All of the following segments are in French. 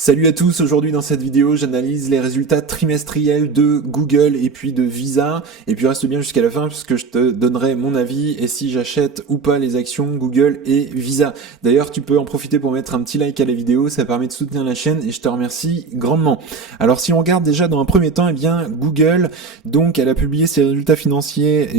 Salut à tous, aujourd'hui dans cette vidéo j'analyse les résultats trimestriels de Google et puis de Visa, et puis reste bien jusqu'à la fin puisque je te donnerai mon avis et si j'achète ou pas les actions Google et Visa. D'ailleurs tu peux en profiter pour mettre un petit like à la vidéo, ça permet de soutenir la chaîne et je te remercie grandement. Alors si on regarde déjà dans un premier temps, Google, donc elle a publié ses résultats financiers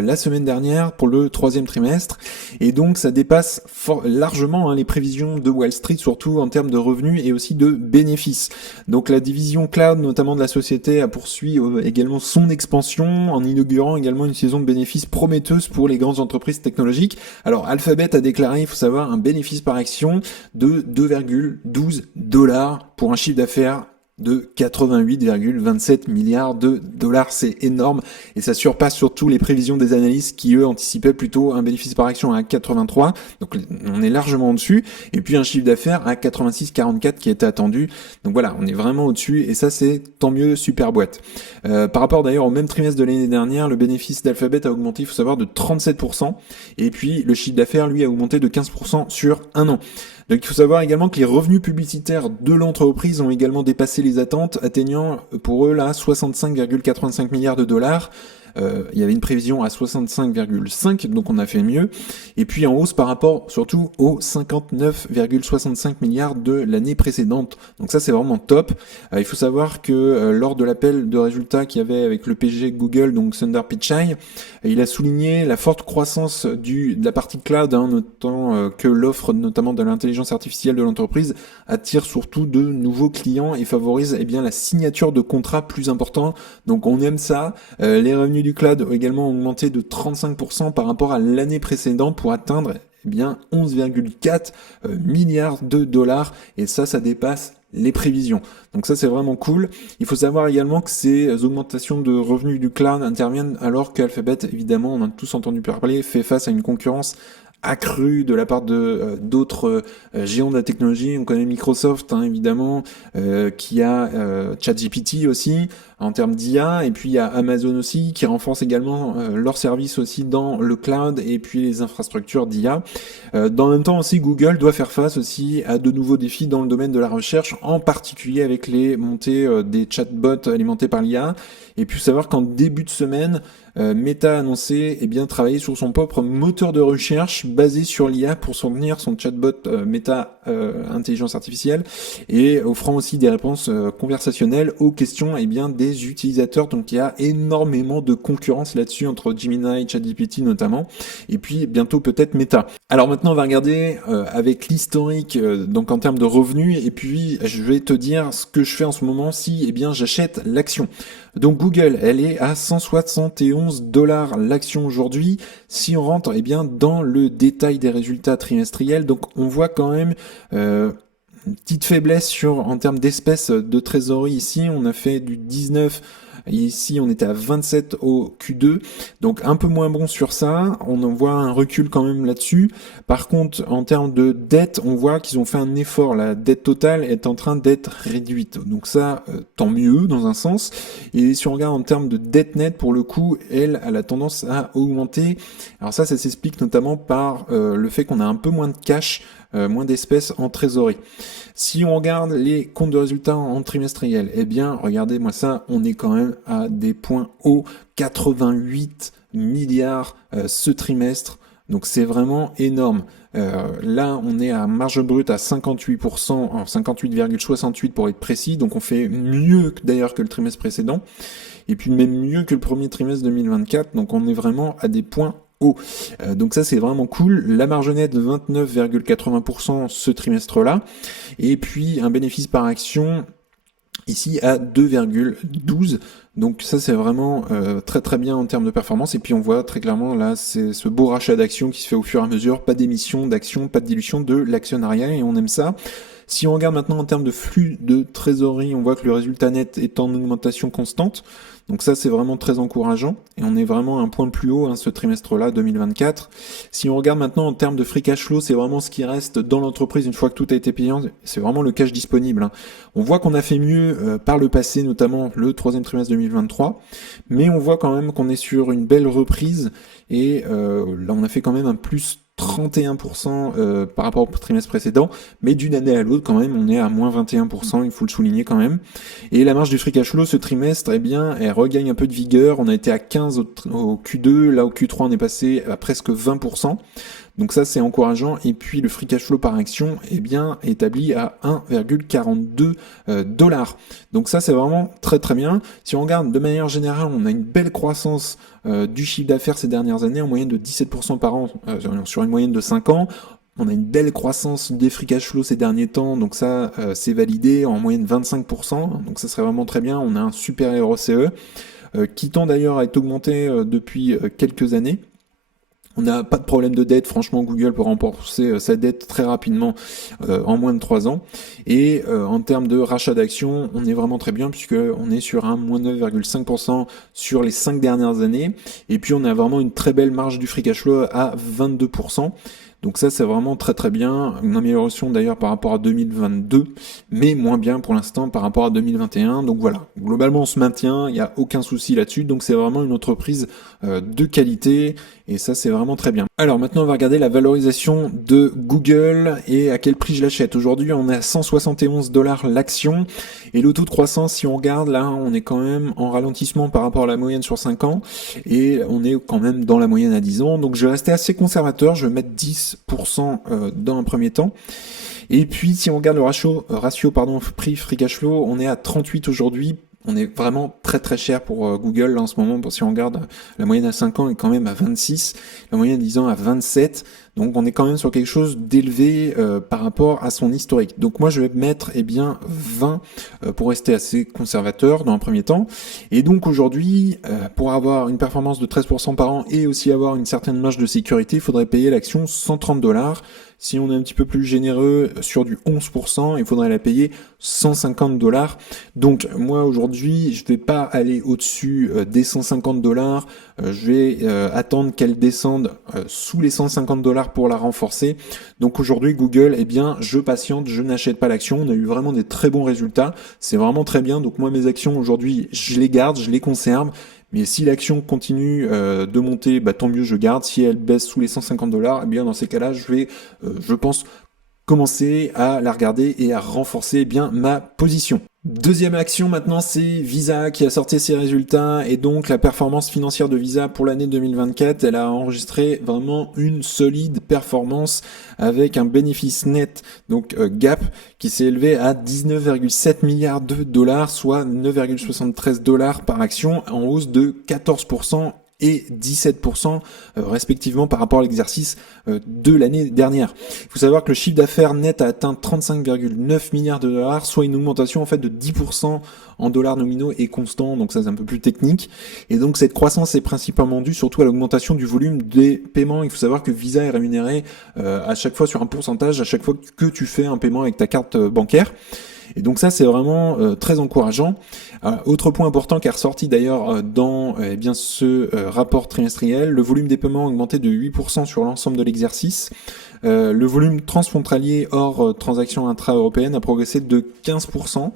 la semaine dernière pour le troisième trimestre, et donc ça dépasse largement les prévisions de Wall Street, surtout en termes de revenus et aussi de bénéfices. Donc la division cloud, notamment de la société, a poursuivi également son expansion en inaugurant également une saison de bénéfices prometteuse pour les grandes entreprises technologiques. Alors Alphabet a déclaré, il faut savoir, un bénéfice par action de 2,12 $ pour un chiffre d'affaires de 88,27 milliards de dollars. C'est énorme et ça surpasse surtout les prévisions des analystes qui eux anticipaient plutôt un bénéfice par action à 83, donc on est largement au-dessus, et puis un chiffre d'affaires à 86,44 qui était attendu. Donc voilà, on est vraiment au-dessus et ça c'est tant mieux, super boîte. Par rapport d'ailleurs au même trimestre de l'année dernière, le bénéfice d'Alphabet a augmenté, il faut savoir, de 37%, et puis le chiffre d'affaires lui a augmenté de 15% sur un an. Donc il faut savoir également que les revenus publicitaires de l'entreprise ont également dépassé les attentes, atteignant pour eux là 65,85 milliards de dollars. Il y avait une prévision à 65,5, donc on a fait mieux. Et puis en hausse par rapport surtout aux 59,65 milliards de l'année précédente. Donc ça c'est vraiment top. Il faut savoir que lors de l'appel de résultats qu'il y avait avec le PG Google, donc Sundar Pichai, il a souligné la forte croissance de la partie cloud, notant que l'offre notamment de l'intelligence artificielle de l'entreprise attire surtout de nouveaux clients et favorise la signature de contrats plus importants. Donc on aime ça. Les revenus du cloud ont également augmenté de 35% par rapport à l'année précédente pour atteindre 11,4 milliards de dollars, et ça dépasse les prévisions. Donc ça c'est vraiment cool. Il faut savoir également que ces augmentations de revenus du cloud interviennent alors qu'Alphabet, évidemment, on a tous entendu parler, fait face à une concurrence accrue de la part de d'autres géants de la technologie. On connaît Microsoft évidemment, qui a ChatGPT aussi en termes d'IA, et puis il y a Amazon aussi qui renforce également leurs services aussi dans le cloud et puis les infrastructures d'IA. Dans le même temps aussi, Google doit faire face aussi à de nouveaux défis dans le domaine de la recherche, en particulier avec les montées des chatbots alimentés par l'IA. Et puis savoir qu'en début de semaine, Meta a annoncé travailler sur son propre moteur de recherche basé sur l'IA pour soutenir son chatbot Meta intelligence artificielle, et offrant aussi des réponses conversationnelles aux questions des utilisateurs. Donc il y a énormément de concurrence là-dessus entre Gemini et ChatGPT notamment, et puis bientôt peut-être Meta. Alors maintenant on va regarder avec l'historique donc en termes de revenus, et puis je vais te dire ce que je fais en ce moment si j'achète l'action. Donc Google, elle est à 171 $ l'action aujourd'hui. Si on rentre dans le détail des résultats trimestriels, donc on voit quand même une petite faiblesse en termes d'espèces de trésorerie. Ici on a fait du 19, et ici on était à 27 au Q2, donc un peu moins bon sur ça. On en voit un recul quand même là-dessus. Par contre en termes de dette, on voit qu'ils ont fait un effort. La dette totale est en train d'être réduite, donc ça tant mieux dans un sens. Et si on regarde en termes de dette nette, pour le coup elle a tendance à augmenter. Alors ça s'explique notamment par le fait qu'on a un peu moins de cash, moins d'espèces en trésorerie. Si on regarde les comptes de résultats en trimestriel, regardez-moi ça, on est quand même à des points hauts, 88 milliards ce trimestre. Donc c'est vraiment énorme. Là, on est à marge brute à 58%, 58,68 pour être précis. Donc on fait mieux d'ailleurs que le trimestre précédent, et puis même mieux que le premier trimestre 2024. Donc on est vraiment à des points hauts. Donc ça c'est vraiment cool. La marge nette de 29,80% ce trimestre-là, et puis un bénéfice par action ici à 2,12. Donc ça c'est vraiment très très bien en termes de performance. Et puis on voit très clairement là, c'est ce beau rachat d'actions qui se fait au fur et à mesure, pas d'émission d'actions, pas de dilution de l'actionnariat, et on aime ça. Si on regarde maintenant en termes de flux de trésorerie, on voit que le résultat net est en augmentation constante. Donc ça c'est vraiment très encourageant, et on est vraiment à un point plus haut ce trimestre-là 2024. Si on regarde maintenant en termes de free cash flow, c'est vraiment ce qui reste dans l'entreprise une fois que tout a été payé, c'est vraiment le cash disponible. On voit qu'on a fait mieux par le passé, notamment le troisième trimestre 2023, mais on voit quand même qu'on est sur une belle reprise, et là on a fait quand même un plus 31% par rapport au trimestre précédent, mais d'une année à l'autre quand même on est à moins 21%, il faut le souligner quand même. Et la marge du free cash flow ce trimestre, eh bien elle regagne un peu de vigueur, on a été à 15 au Q2, là au Q3 on est passé à presque 20%. Donc ça c'est encourageant, et puis le free cash flow par action eh bien établi à 1,42 dollars. Donc ça c'est vraiment très très bien. Si on regarde de manière générale, on a une belle croissance du chiffre d'affaires ces dernières années, en moyenne de 17% par an sur une moyenne de 5 ans. On a une belle croissance des free cash flow ces derniers temps, donc ça c'est validé en moyenne 25%, donc ça serait vraiment très bien. On a un super ROCE qui tend d'ailleurs à être augmenté depuis quelques années. On n'a pas de problème de dette, franchement Google peut rembourser sa dette très rapidement en moins de 3 ans. Et en termes de rachat d'actions, on est vraiment très bien puisqu'on est sur un moins 9,5% sur les 5 dernières années. Et puis on a vraiment une très belle marge du free cash flow à 22%. Donc ça c'est vraiment très très bien, une amélioration d'ailleurs par rapport à 2022, mais moins bien pour l'instant par rapport à 2021. Donc voilà, globalement on se maintient, il n'y a aucun souci là-dessus, donc c'est vraiment une entreprise de qualité, et ça c'est vraiment très bien. Alors maintenant on va regarder la valorisation de Google et à quel prix je l'achète. Aujourd'hui on est à 171 dollars l'action, et le taux de croissance, si on regarde là, on est quand même en ralentissement par rapport à la moyenne sur 5 ans, et on est quand même dans la moyenne à 10 ans, donc je vais rester assez conservateur, je vais mettre 10% dans un premier temps. Et puis si on regarde le ratio prix free cash flow, on est à 38 aujourd'hui. On est vraiment très très cher pour Google là, en ce moment. Si on regarde, la moyenne à 5 ans est quand même à 26, la moyenne à 10 ans à 27. Donc on est quand même sur quelque chose d'élevé par rapport à son historique. Donc moi je vais mettre 20 pour rester assez conservateur dans un premier temps. Et donc aujourd'hui, pour avoir une performance de 13% par an et aussi avoir une certaine marge de sécurité, il faudrait payer l'action 130 dollars. Si on est un petit peu plus généreux sur du 11%, il faudrait la payer 150 dollars. Donc moi aujourd'hui, je vais pas aller au-dessus des 150 dollars. Je vais attendre qu'elle descende sous les 150 dollars pour la renforcer. Donc aujourd'hui Google, je patiente, je n'achète pas l'action. On a eu vraiment des très bons résultats. C'est vraiment très bien. Donc moi mes actions aujourd'hui, je les garde, je les conserve. Mais si l'action continue de monter, tant mieux, je garde. Si elle baisse sous les 150 dollars, dans ces cas-là, je vais, je pense, commencer à la regarder et à renforcer ma position. Deuxième action maintenant, c'est Visa qui a sorti ses résultats, et donc la performance financière de Visa pour l'année 2024, elle a enregistré vraiment une solide performance avec un bénéfice net, donc GAAP, qui s'est élevé à 19,7 milliards de dollars, soit 9,73 dollars par action, en hausse de 14% et 17% respectivement par rapport à l'exercice de l'année dernière. Il faut savoir que le chiffre d'affaires net a atteint 35,9 milliards de dollars, soit une augmentation en fait de 10% en dollars nominaux et constant, donc ça c'est un peu plus technique. Et donc cette croissance est principalement due surtout à l'augmentation du volume des paiements. Il faut savoir que Visa est rémunéré à chaque fois sur un pourcentage, à chaque fois que tu fais un paiement avec ta carte bancaire. Et donc ça c'est vraiment très encourageant. Autre point important qui est ressorti d'ailleurs dans ce rapport trimestriel, le volume des paiements a augmenté de 8% sur l'ensemble de l'exercice. Le volume transfrontalier hors transactions intra-européennes a progressé de 15%.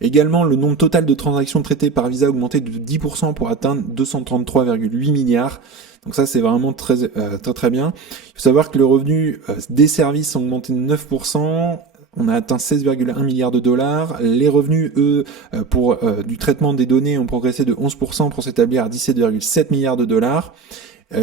Également, le nombre total de transactions traitées par Visa a augmenté de 10% pour atteindre 233,8 milliards. Donc ça, c'est vraiment très très bien. Il faut savoir que le revenu des services a augmenté de 9%. On a atteint 16,1 milliards de dollars. Les revenus, pour du traitement des données ont progressé de 11% pour s'établir à 17,7 milliards de dollars.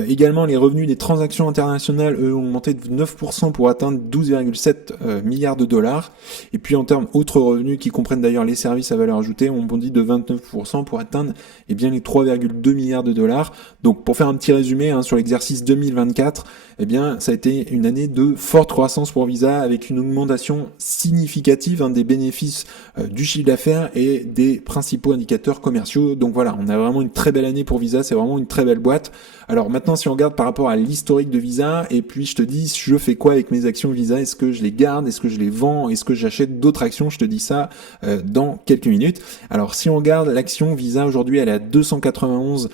Également, les revenus des transactions internationales, eux, ont augmenté de 9% pour atteindre 12,7 milliards de dollars. Et puis, en termes autres revenus, qui comprennent d'ailleurs les services à valeur ajoutée, ont bondi de 29% pour atteindre les 3,2 milliards de dollars. Donc, pour faire un petit résumé sur l'exercice 2024, ça a été une année de forte croissance pour Visa, avec une augmentation significative des bénéfices du chiffre d'affaires et des principaux indicateurs commerciaux. Donc voilà, on a vraiment une très belle année pour Visa, c'est vraiment une très belle boîte. Alors maintenant, si on regarde par rapport à l'historique de Visa, et puis je te dis, je fais quoi avec mes actions Visa? Est-ce que je les garde? Est-ce que je les vends? Est-ce que j'achète d'autres actions? Je te dis ça dans quelques minutes. Alors si on regarde l'action Visa aujourd'hui, elle est à 291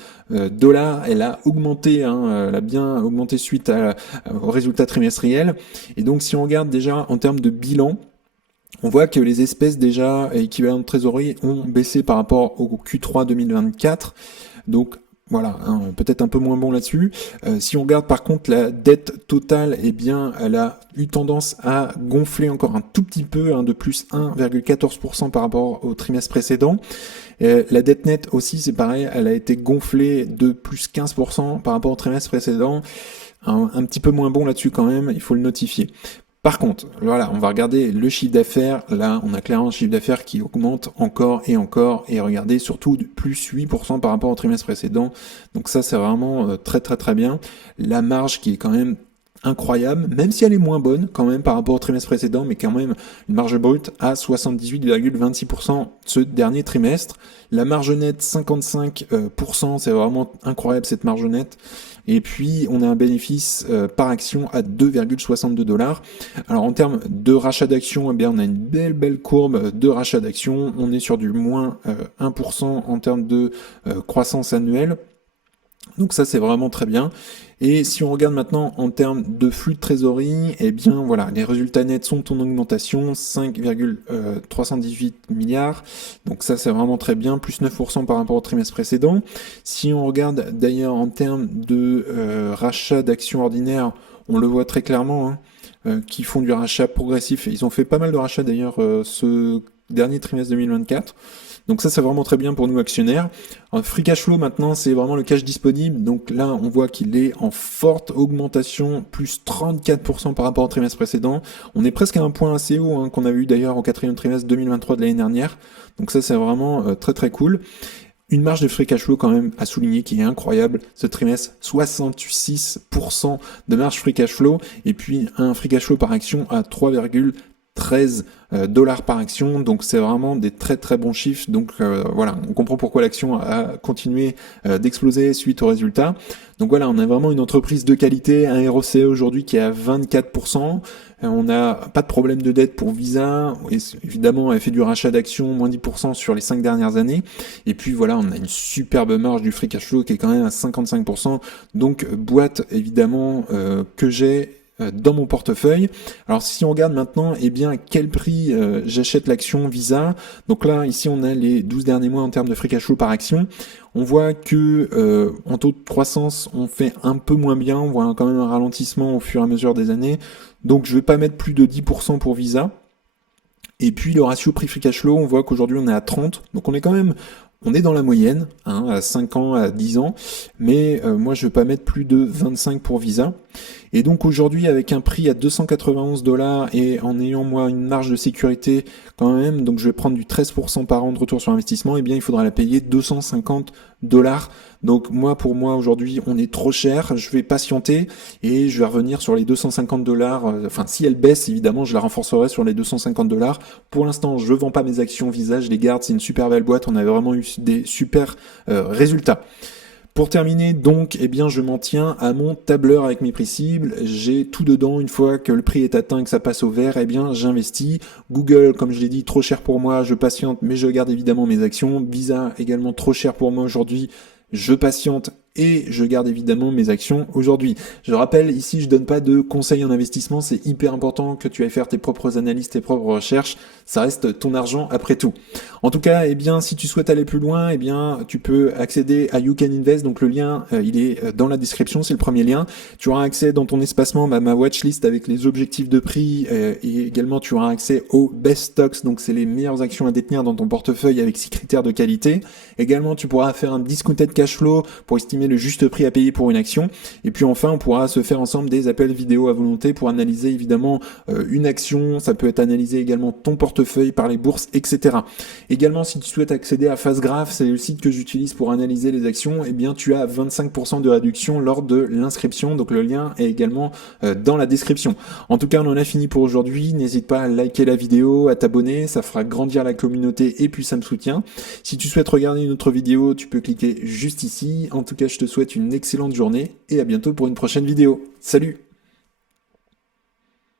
dollars. Elle a augmenté, elle a bien augmenté suite au résultat trimestriel. Et donc si on regarde déjà en termes de bilan, on voit que les espèces déjà équivalentes de trésorerie ont baissé par rapport au Q3 2024. Donc voilà, hein, peut-être un peu moins bon là-dessus. Si on regarde par contre la dette totale, eh bien, elle a eu tendance à gonfler encore un tout petit peu, hein, de plus 1,14% par rapport au trimestre précédent. La dette nette aussi, c'est pareil, elle a été gonflée de plus 15% par rapport au trimestre précédent. Un petit peu moins bon là-dessus quand même, il faut le notifier. Par contre, voilà, on va regarder le chiffre d'affaires. Là, on a clairement un chiffre d'affaires qui augmente encore, et regardez, surtout de plus 8% par rapport au trimestre précédent. Donc ça, c'est vraiment très très très bien. La marge qui est quand même incroyable, même si elle est moins bonne quand même par rapport au trimestre précédent, mais quand même une marge brute à 78,26% ce dernier trimestre. La marge nette 55%, c'est vraiment incroyable cette marge nette. Et puis on a un bénéfice par action à 2,62 $. Alors en termes de rachat d'actions, eh bien on a une belle courbe de rachat d'actions. On est sur du moins 1% en termes de croissance annuelle. Donc ça c'est vraiment très bien. Et si on regarde maintenant en termes de flux de trésorerie, eh bien voilà, les résultats nets sont en augmentation, 5,318 milliards. Donc ça c'est vraiment très bien, plus 9% par rapport au trimestre précédent. Si on regarde d'ailleurs en termes de rachat d'actions ordinaires, on le voit très clairement, hein, qui font du rachat progressif. Ils ont fait pas mal de rachats d'ailleurs ce dernier trimestre 2024. Donc ça c'est vraiment très bien pour nous actionnaires. Free cash flow maintenant c'est vraiment le cash disponible. Donc là on voit qu'il est en forte augmentation, plus 34% par rapport au trimestre précédent. On est presque à un point assez haut, hein, qu'on a eu d'ailleurs au quatrième trimestre 2023 de l'année dernière. Donc ça c'est vraiment très très cool. Une marge de free cash flow quand même à souligner qui est incroyable ce trimestre, 66% de marge free cash flow, et puis un free cash flow par action à 3,13 $ par action, donc c'est vraiment des très très bons chiffres. Donc voilà, on comprend pourquoi l'action a continué d'exploser suite aux résultats. Donc voilà, on a vraiment une entreprise de qualité, un ROCE aujourd'hui qui est à 24%. On n'a pas de problème de dette pour Visa. Et évidemment, elle fait du rachat d'actions, moins 10% sur les 5 dernières années. Et puis voilà, on a une superbe marge du free cash flow qui est quand même à 55%. Donc boîte évidemment que j'ai dans mon portefeuille. Alors si on regarde maintenant, eh bien quel prix j'achète l'action Visa. Donc là, ici on a les 12 derniers mois en termes de free cash flow par action. On voit que en taux de croissance, on fait un peu moins bien. On voit quand même un ralentissement au fur et à mesure des années. Donc je vais pas mettre plus de 10% pour Visa. Et puis le ratio prix-free cash flow, on voit qu'aujourd'hui on est à 30. Donc on est dans la moyenne, hein, à 5 ans, à 10 ans. Mais moi je vais pas mettre plus de 25 pour Visa. Et donc aujourd'hui, avec un prix à 291 $ et en ayant moi une marge de sécurité quand même, donc je vais prendre du 13% par an de retour sur investissement, et bien il faudra la payer 250 $. Donc pour moi aujourd'hui, on est trop cher, je vais patienter et je vais revenir sur les 250 $. Enfin, si elle baisse, évidemment, je la renforcerai sur les 250 $. Pour l'instant, je vends pas mes actions Visa, je les garde, c'est une super belle boîte, on avait vraiment eu des super résultats. Pour terminer, donc, eh bien, je m'en tiens à mon tableur avec mes prix cibles. J'ai tout dedans. Une fois que le prix est atteint, que ça passe au vert, eh bien, j'investis. Google, comme je l'ai dit, trop cher pour moi. Je patiente, mais je garde évidemment mes actions. Visa, également trop cher pour moi aujourd'hui. Je patiente et je garde évidemment mes actions aujourd'hui. Je rappelle, ici, je donne pas de conseils en investissement. C'est hyper important que tu ailles faire tes propres analyses, tes propres recherches. Ça reste ton argent après tout. En tout cas, eh bien, si tu souhaites aller plus loin, eh bien, tu peux accéder à You Can Invest. Donc, le lien, il est dans la description. C'est le premier lien. Tu auras accès dans ton espacement à ma watchlist avec les objectifs de prix et également, tu auras accès aux best stocks. Donc, c'est les meilleures actions à détenir dans ton portefeuille avec 6 critères de qualité. Également, tu pourras faire un discounted cash flow pour estimer le juste prix à payer pour une action. Et puis enfin, on pourra se faire ensemble des appels vidéo à volonté pour analyser évidemment une action. Ça peut être analyser également ton portefeuille par les bourses, etc. Également, si tu souhaites accéder à FastGraph, c'est le site que j'utilise pour analyser les actions, eh bien tu as 25% de réduction lors de l'inscription. Donc le lien est également dans la description. En tout cas, on en a fini pour aujourd'hui. N'hésite pas à liker la vidéo, à t'abonner, ça fera grandir la communauté et puis ça me soutient. Si tu souhaites regarder une autre vidéo, tu peux cliquer juste ici. En tout cas, je te souhaite une excellente journée et à bientôt pour une prochaine vidéo. Salut!